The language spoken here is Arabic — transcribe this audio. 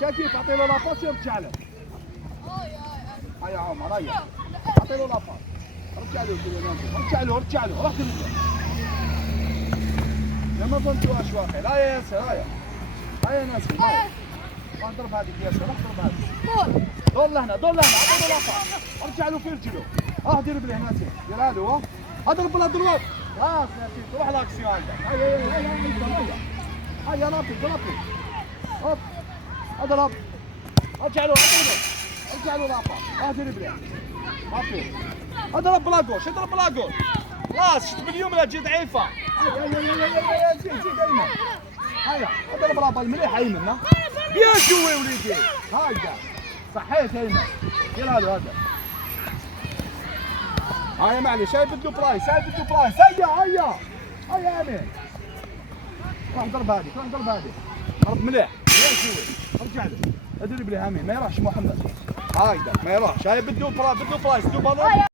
شاكيت اعطي له لاباس يرجع له. هيا عمر هيا اعطي له لاباس. رجع له رجع له رجع له روح ترجع. لما ظنتوا اشواقي لا يا ياسر هيا. هيا ناسي ما اضرب هذيك ياسر روح اضرب هذيك. دول لهنا اعطي له لاباس. ارجع له في رجله. دير بليه ناسي دير هذا اضرب بالاضرب. خلاص ناسي روح لاكسيون عندك. هيا هيا ربي هوب اضرب. رجع له لاباس. دير بليه ربي اضرب بلا جوش خلاص شفت باليوم لا تجي ضعيفه. هيا زيد ايمن. هيا اضرب لاباس مليح ايمن. بيان جوي وليدي. هايدا صحيت ايمن. دير هذا هيا معليش هيا بدو برايس. هيا امين روح ضرب هذيك ضرب مليح بيان جوي. رجع له ادري بليه امين ما يروحش محمد. هايدا ما يروحش. هيا بدو برايس دو بالون.